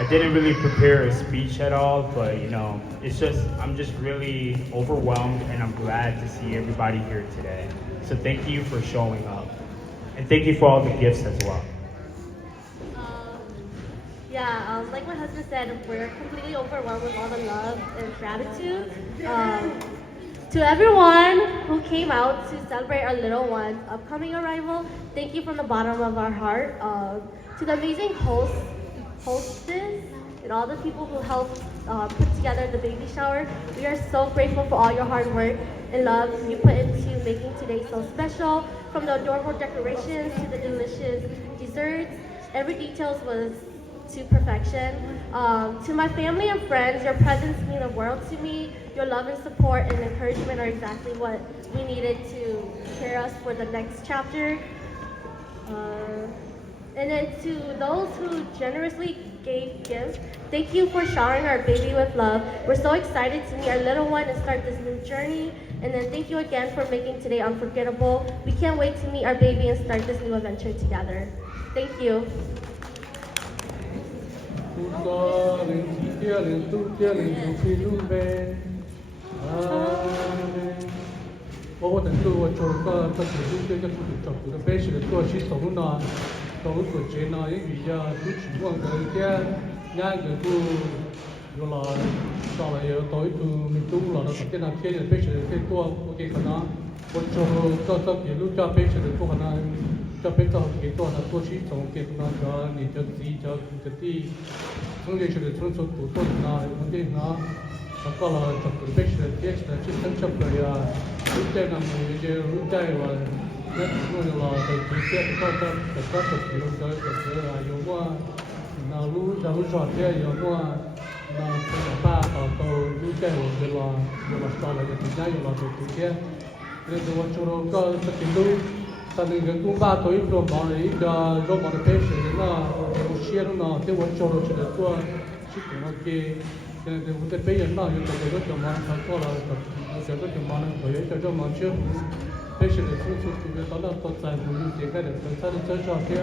I didn't really prepare a speech at all, but I'm just really overwhelmed and I'm glad to see everybody here today. So thank you for showing up. And thank you for all the gifts as well. Like my husband said, we're completely overwhelmed with all the love and gratitude. To everyone who came out to celebrate our little one's upcoming arrival, thank you from the bottom of our heart. To the amazing hostess, and all the people who helped put together the baby shower, we are so grateful for all your hard work and love you put into making today so special. From the adorable decorations to the delicious desserts, every detail was to perfection. To my family and friends, your presence mean the world to me. Your love and support and encouragement are exactly what we needed to prepare us for the next chapter. And then to those who generously gave gifts, thank you for showering our baby with love. We're so excited to meet our little one and start this new journey. And then thank you again for making today unforgettable. We can't wait to meet our baby and start this new adventure together. Thank you. cho biết cho cáiตัวlàตัวชี้trong cái nó choนี่cho gì cho cáiที่ต้องเรียนเฉลี่ยช่วงสุดตัวนะมันที่นะแล้วก็เราจับตัวเป็นเฉลี่ยที่จะชิ้นทั้งจับเลยอ่ะรู้ใจนำมือจะรู้ใจว่าแล้วตัวเราแต่ที่เทียบก็จะแต่ก็จะถือเราจะถืออยู่ว่าเรารู้จะรู้จอดเนี่ยอยู่ว่าเราเป็นป้าต่อโตรู้ใจว่าเวลาสอนอะไรจะถึงได้อยู่เราตัวเทียบเรื่องตัวชุดก็จะถึงรู้ตอนนี้ก็ตุ้งบ้าตัวอีกรวมมาเลยจะรวมมาในเพจเลยนะเราเชียร์นะที่วันโจเราจะได้ตัวชิคกี้พายแต่เดี๋ยวผมจะไปยันน่าอยู่แต่เดี๋ยวจะมาทำตัวเราจะจะมาเนี่ยเดี๋ยวจะมาเชื่อเพจเลยทุกคือตอนนั้นตัวใจผมอยู่ที่กันเดี๋ยวถ้าจะชอบที่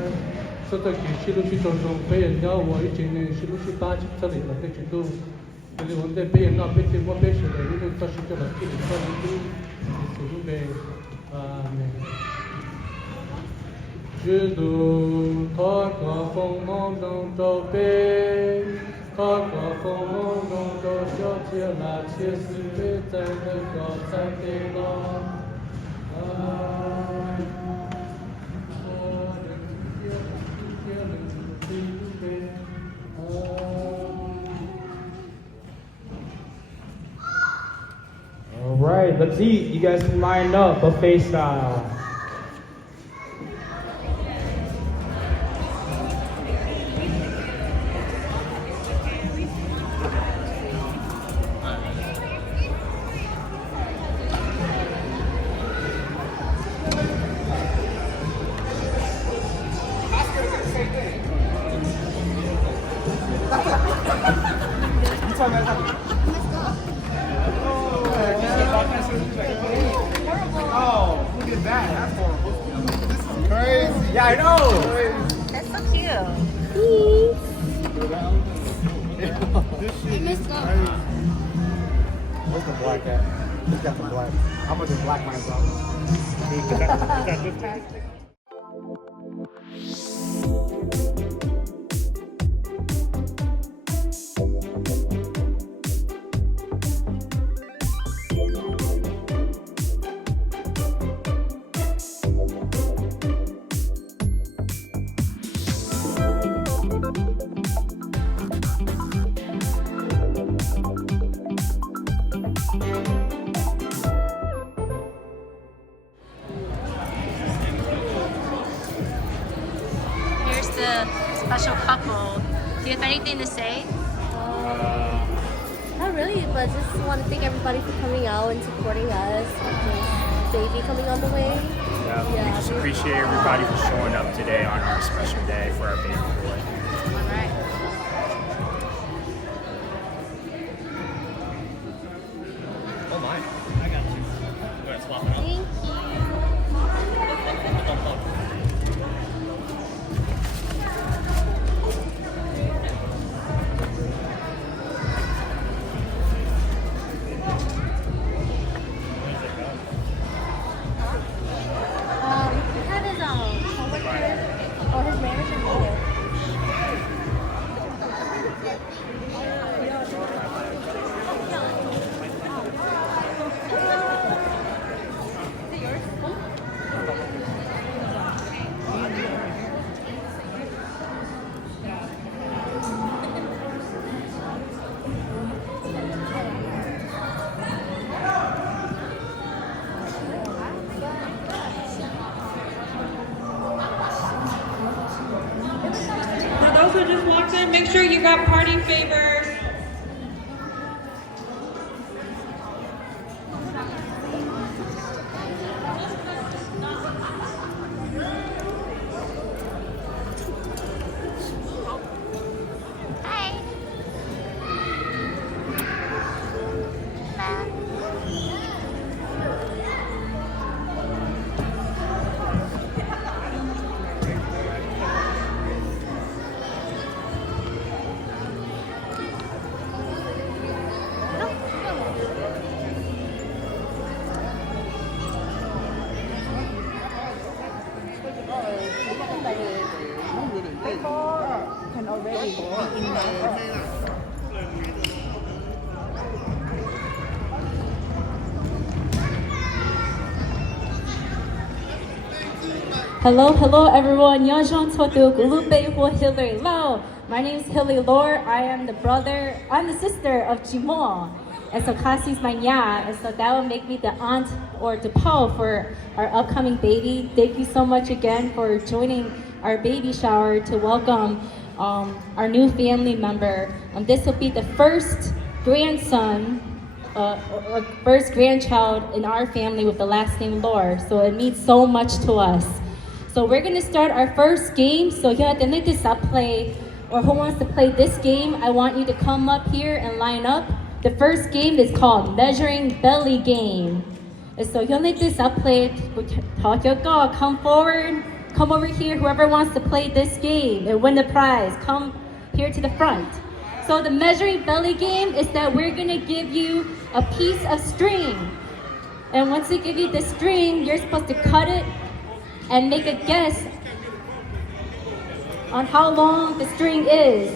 สุดท้ายชิลุชิจงไปยันเนี่ยว่าอีกทีนึงชิลุชิตาชิดเลยนะที่จุดเดี๋ยวผมจะไปยันน่าไปที่ว่าเพจเลยนี่ต้องตัดสินใจแล้วที่จะต้องดูสุดท้าย知道他个风梦中走北，他个风梦中走小街那些是被在那个山顶了。All right, let's eat. You guys can line up buffet style. Oh, look at that. That's horrible. This is crazy. Yeah, I know. That's so cute. This shit is crazy. Where's the black at? Who's got the black? I'm gonna just black myself. Is that this tag? Here's the special couple. Do you have anything to say? Not really, but just want to thank everybody for coming out and supporting us with the baby coming on the way. We just appreciate everybody for showing up today on our special day for our baby boy. All right. Oh my, I got you. Go ahead, swap it out. Thank you. person, make sure you got party favors. Hello everyone. Hillary Lau. My name is Hillary Lore. I'm the sister of Chimua. And so Kasee's my nya, and so that will make me the aunt or the pao for our upcoming baby. Thank you so much again for joining our baby shower to welcome our new family member. This will be the first grandson or first grandchild in our family with the last name Lore. So it means so much to us. So we're gonna start our first game. So who wants to play this game, I want you to come up here and line up. The first game is called Measuring Belly Game. And so come forward, come over here, whoever wants to play this game and win the prize, come here to the front. So the Measuring Belly Game is that we're gonna give you a piece of string. And once we give you the string, you're supposed to cut it and make a guess on how long the string is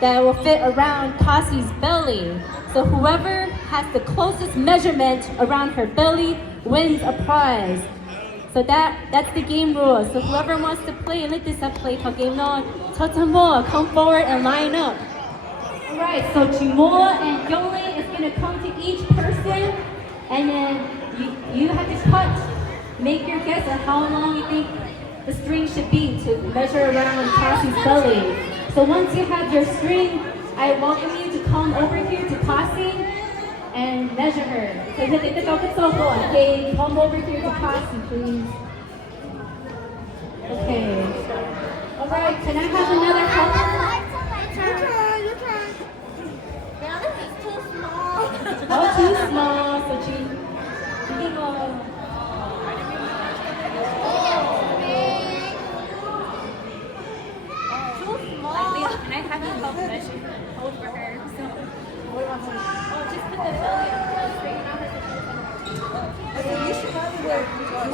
that will fit around Kasee's belly. So whoever has the closest measurement around her belly wins a prize. So that's the game rules. So whoever wants to play, let this up play for game on. Come forward and line up. Alright, so Chimua and Yole is gonna come to each person, and then you have to cut. Make your guess at how long you think the string should be to measure around Kasee's belly. So once you have your string, I welcome you to come over here to Kasee and measure her. Okay, come over here to Kasee, please. Okay. Alright, can I have another helper? You can. Yeah, this is too small. Oh, too small. So she can go. And I have to help measure hold for her. So, just put the belly up and straighten out her.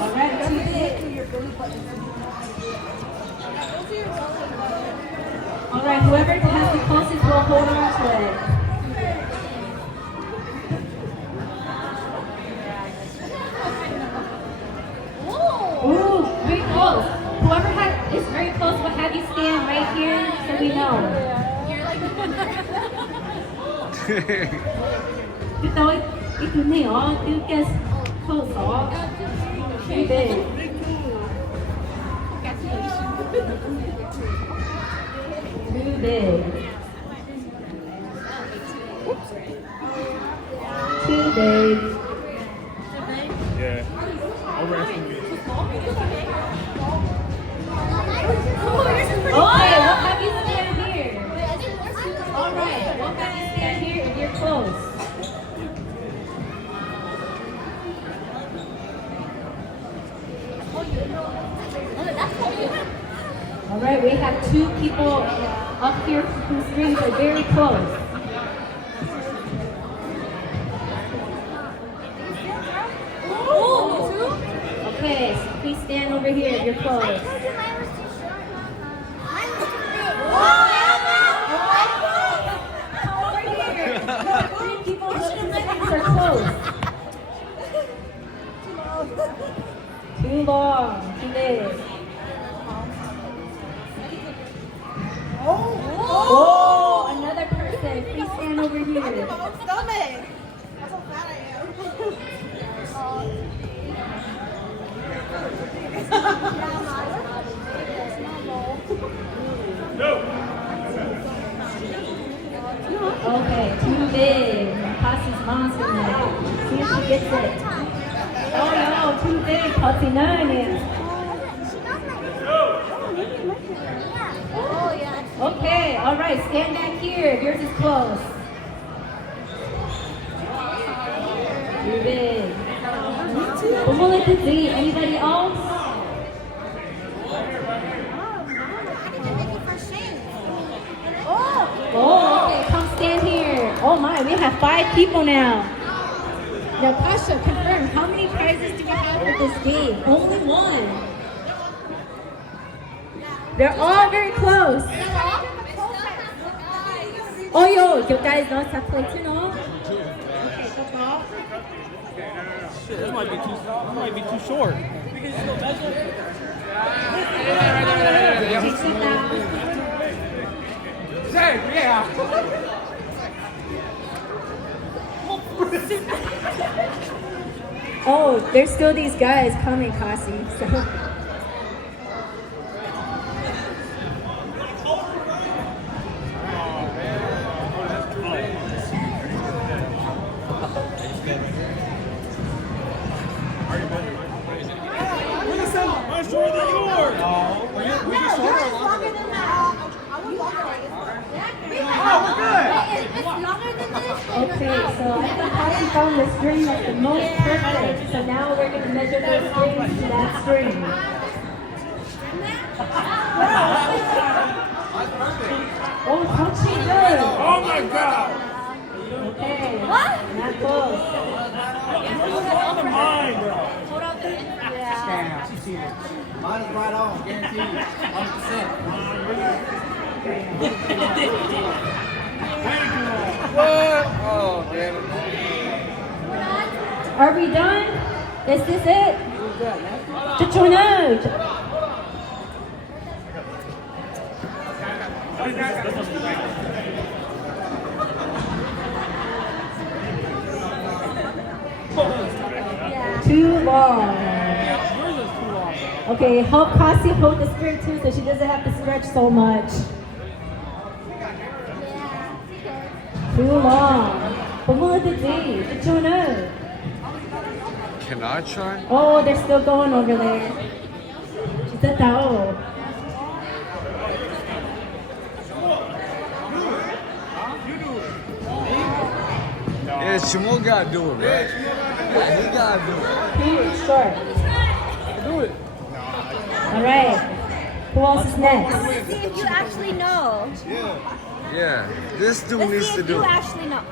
Alright, too big. Alright, whoever has the closest will hold on to it. Ooh, very close. Whoever is very close will have you stand right here so we know. Ito na yun. You guess close off. Too big. Too big. Too big. Yeah. I'll rest in you. Oh, we'll have you stand here. Alright, we'll have you stand here if you're close. Alright, we have two people up here whose strings are very close. Okay, so please stand over here if you're close. Three people whose strings are close. Too long, too big. Oh, another person. Please stand over here. That's how fat I am. No. big. Kasee's mom's gonna see if she gets it. Oh no, too big. Kasee nine. Okay, all right, stand back here. Yours is close. Too big. Anybody else? Oh, okay, come stand here. Oh my, we have 5 people now. Now, Pasha, confirm, how many prizes do we have for this game? Only 1. They're all very close. Oh, yo, you guys know how to play too, no? Okay, football. Shit, this might be too short. Sit down. Yeah. Oh, there's still these guys coming, Kasee. So. Mine's shorter than yours. Okay, so I think Kasee found the string that's the most perfect. So now we're going to measure those strings to that string. Oh, touching good. Oh my god. Okay. Not close. On the mind, bro. Yeah. She's seen it. Mine is right on, guaranteed. 100%. What? Oh, damn it. Are we done? Is this it? Chichonage. Too long. Okay, help Kasee hold the string too so she doesn't have to stretch so much. Too long. Can I try? Oh, they're still going over there. She said tao. Yeah, Chimua gotta do it, right? Yeah, he gotta do it. Huge short. Do it. All right. Who else is next? Let's see if you actually know. Yeah, this dude Let's needs see to if do you it. actually know.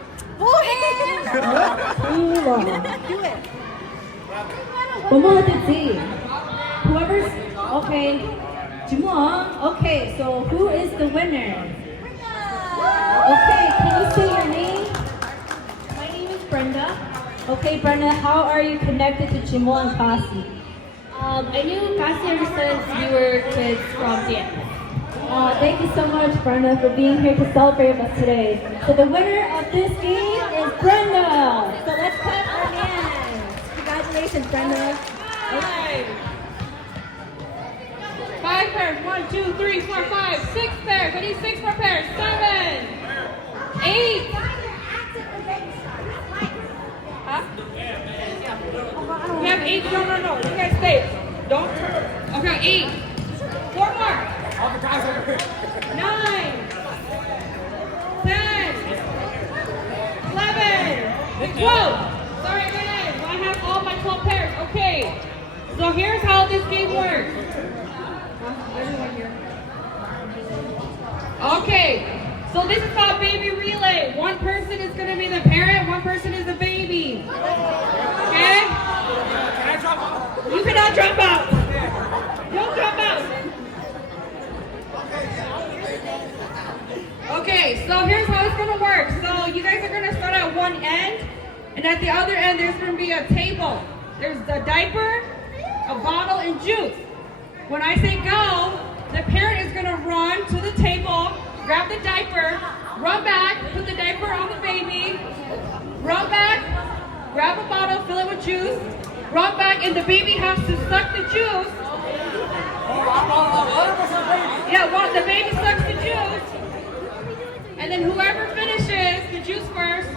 Too long. Do it. Whoever's okay. Chimua. Okay, so who is the winner? Okay, can you say your name? My name is Brenda. Okay, Brenda, how are you connected to Chimua and Kasee? I knew Kasee ever since we were kids from dance. Thank you so much, Brenda, for being here to celebrate with us today. So the winner of this game is Brenda. So let's clap our hands. Congratulations, Brenda. Okay. 5 pairs. 1, 2, 3, 4, 5, 6 pairs. I need 6 more pairs. 7, 8. Huh? We have 8. No. You guys stay. Don't. Okay, 8. 4 more. 9, 10, 11, 12. Sorry, guys. I have all my 12 pairs. Okay. So here's how this game works. Everyone here. Okay. So this is called baby relay. One person is going to be the parent, one person is the baby. Okay? You cannot drop out. Don't drop out. Okay, so here's how it's going to work. So you guys are going to start at one end, and at the other end there's going to be a table. There's the diaper, a bottle, and juice. When I say go, the parent is going to run to the table, grab the diaper, run back, put the diaper on the baby, run back, grab a bottle, fill it with juice, run back, and the baby has to suck the juice. Yeah, the baby sucks the juice, and then whoever finishes the juice first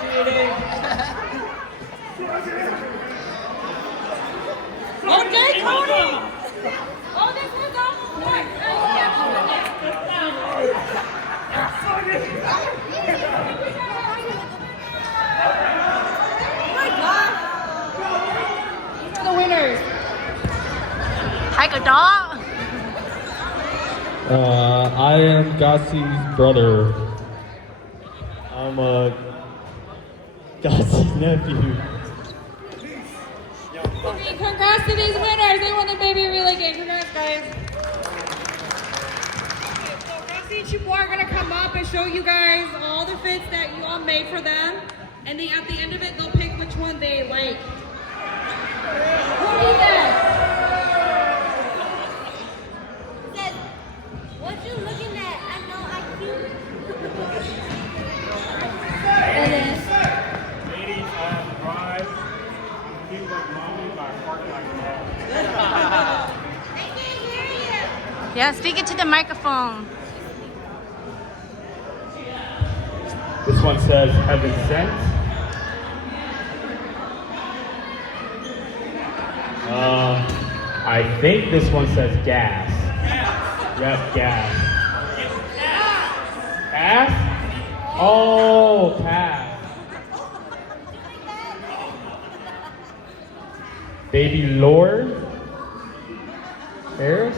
Cheating. Okay, Cody. Oh, this one's off the court. Oh my God. These are the winners. I am Kasee's brother. I'm Kasee's nephew. Okay, congrats to these winners. They won the baby relay game. Congrats, guys. Okay, so Kasee and Chimua are gonna come up and show you guys all the fits that you all made for them. And then at the end of it, they'll pick which one they like. Who did that? Said, what you looking at? I know I cute. Ladies, rise. You look mommy by park like that. I can't hear you. Yeah, speak it to the microphone. This one says heaven sent. I think this one says gas. Yep, gas. Pass? Oh, pass. Baby Lord Harris?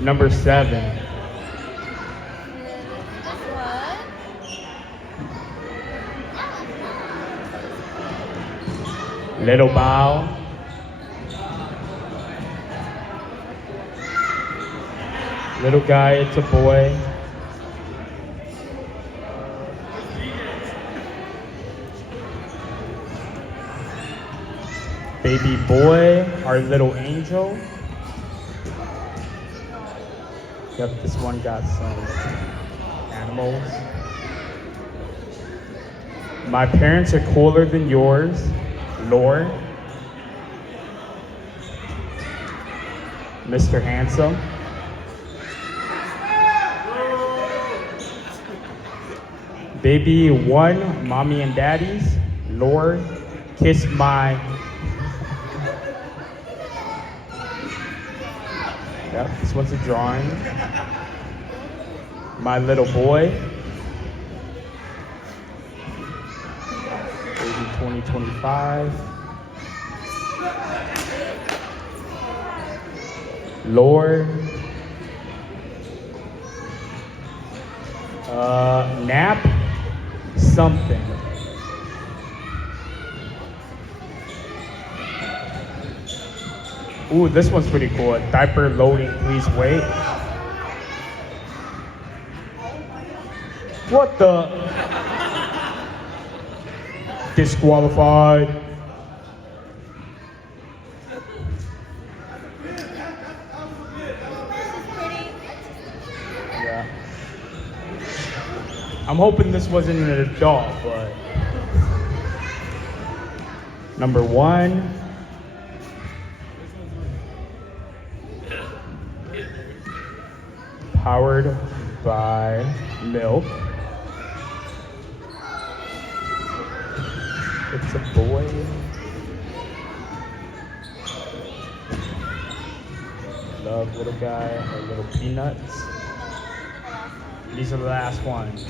Number 7. Little Bow. Little guy, it's a boy. Baby boy, our little angel. Yep, this one got some animals. My parents are cooler than yours, Lord. Mr. Handsome. Baby 1, mommy and daddy's, Lord. Kiss my. Yep, this one's a drawing. My little boy. Baby 2025. Lord. Nap something. Ooh, this one's pretty cool. Diaper loading, please wait. What the? Disqualified. Yeah. I'm hoping this wasn't an adult, but. Number 1. Powered by milk. It's a boy. Love little guy or little peanuts. These are the last ones.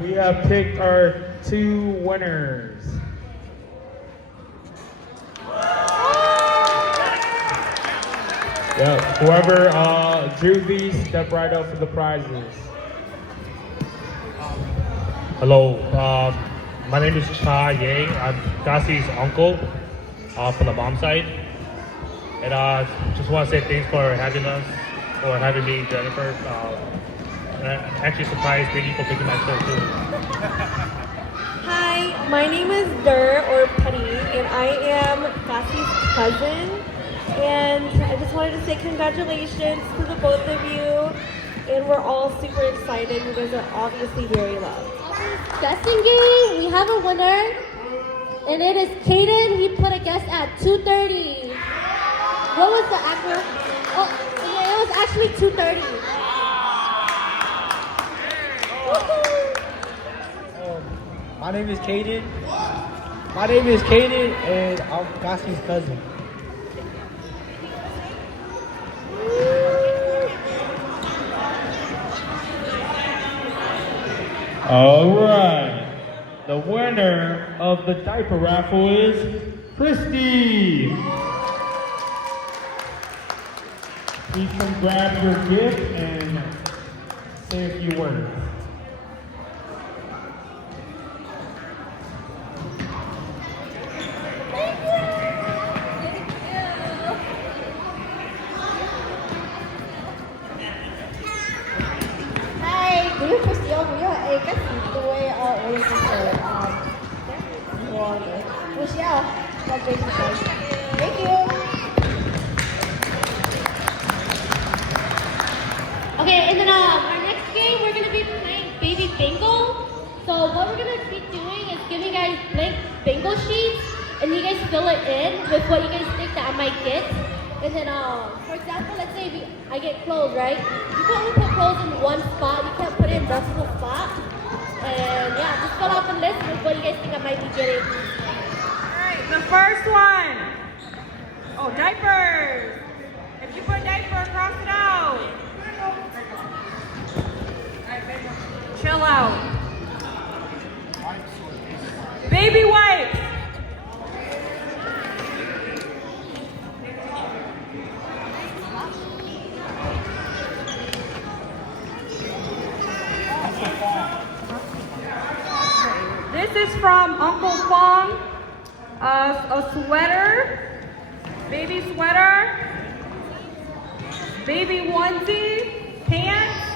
We have picked our 2 winners. Yeah, whoever drew these, step right up for the prizes. Hello, my name is Cha Ye. I'm Kasee's uncle from the mom side. And just want to say thanks for having us, or having me, Jennifer. And I'm actually surprised thank you for picking my shirt too. Hi, my name is Dur or Penny, and I am Kasee's cousin. And I just wanted to say congratulations to the both of you. And we're all super excited. You guys are obviously very loved. Guessing game, we have a winner. And it is Kaden. He put a guess at 2:30. What was the accurate? Oh, yeah, it was actually 2:30. My name is Kaden. My name is Kaden, and I'm Kasee's cousin. All right. The winner of the diaper raffle is Christy. Please come grab your gift and say a few words. Hi, do you Christy over here? Hey, Kasee, the way our older sister, Michelle, love baby guys. Thank you. Okay, and then our next game we're gonna be playing baby bingo. So what we're gonna be doing is giving you guys blank bingo sheets, and you guys fill it in with what you guys think that I might get. And then, for example, let's say I get clothes, right? You can only put clothes in one spot. You can't put it in multiple spots. And yeah, just fill out the list with what you guys think I might be getting. Alright, the first one. Oh, diapers. If you put diaper, cross it out. Chill out. Baby wipes. This is from Uncle Fong. A sweater, baby sweater, baby onesie, pants.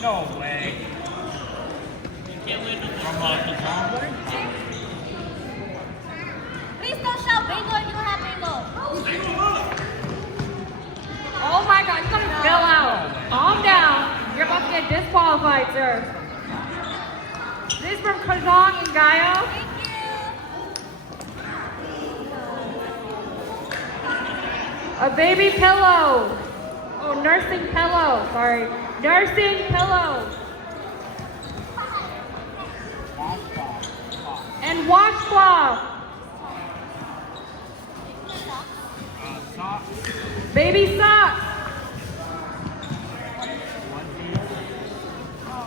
No way. You can't win from Dumpling? Please don't shout bingo if you don't have bingo. Oh my God, you're gonna fill out. Calm down. You're about to get disqualified, sir. This is from Kazong and Gaio. A baby pillow. Oh, nursing pillow. Sorry. Nursing pillow. And washcloth. Baby socks.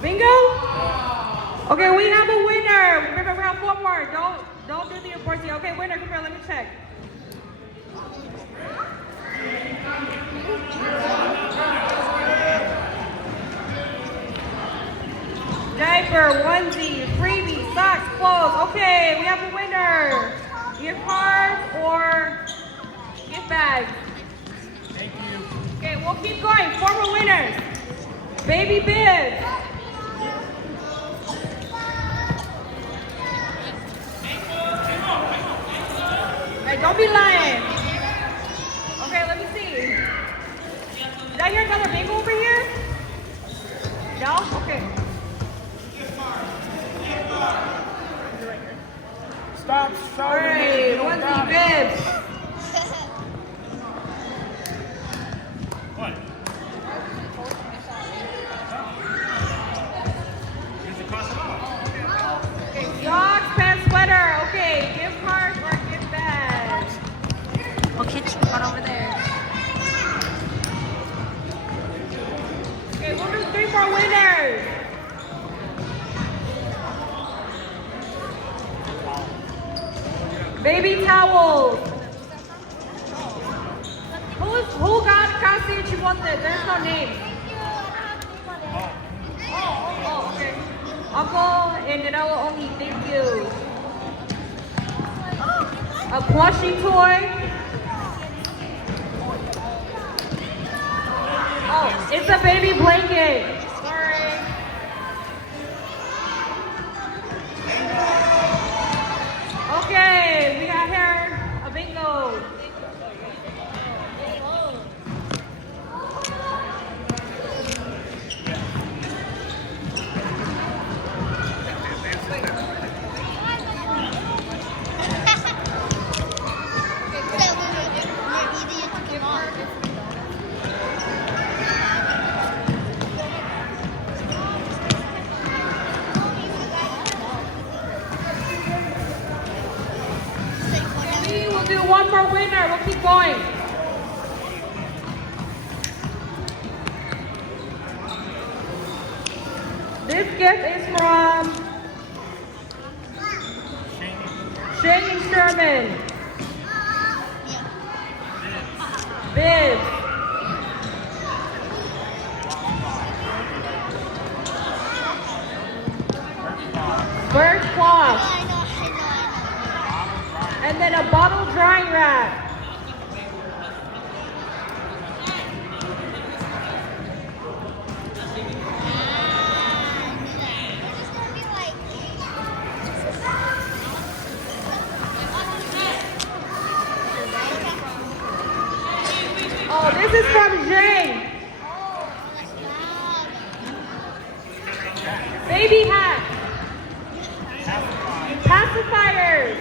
Bingo? Okay, we have a winner. Remember, we have one more. Don't do the reports yet. Okay, winner, come here, let me check. Diaper, onesie, freebie, socks, clothes. Okay, we have a winner. Gift card or gift bag? Thank you. Okay, we'll keep going. 4 more winners. Baby bibs. Hey, don't be lying. Okay, let me see. Did I hear another bingo over here? No? Okay. Stop shouting. Alright, onesie bibs. What? Use the cross it off. Okay, socks, pants, sweater. Okay, gift cards or gift bags? We'll catch you right over there. Okay, we'll do 3 more winners. Baby towels. Who got Kasee and Chimua? There's no name. Oh, okay. Uncle and Danilo only. Thank you. A plushie toy. Oh, it's a baby blanket. Sorry. Okay, we got here a bingo. one more winner. We'll keep going. This gift is from Shane and Sherman. Viv. Bird cloth. And then a bottle drying rack. Oh, this is from Jane. Baby hats. Pacifiers.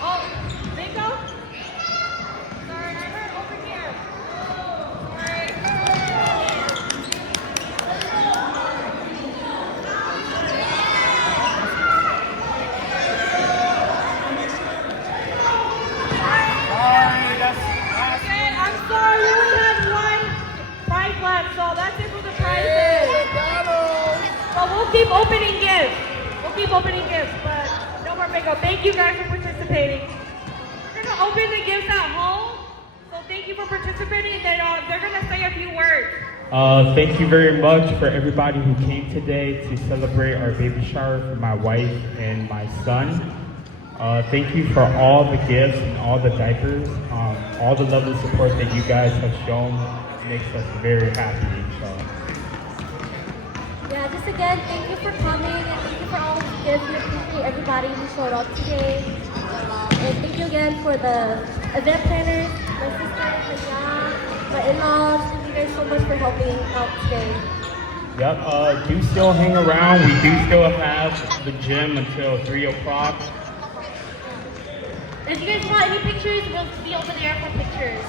Oh, bingo? Sorry, I heard over here. Okay, I'm sorry, we only had one prize left, so that's it for the prizes. So we'll keep opening gifts. But no more bingo. Thank you guys for participating. We're gonna open the gifts at home. So thank you for participating, and then they're gonna say a few words. Thank you very much for everybody who came today to celebrate our baby shower for my wife and my son. Thank you for all the gifts and all the diapers, all the love and support that you guys have shown makes us very happy. So. Yeah, just again, thank you for coming and thank you for all the gifts. We appreciate everybody who showed up today. And thank you again for the event planners, my sister, my in-laws. Thank you guys so much for helping out today. Yep, do still hang around. We do still have the gym until 3 o'clock. If you guys want any pictures, we'll be over there for pictures.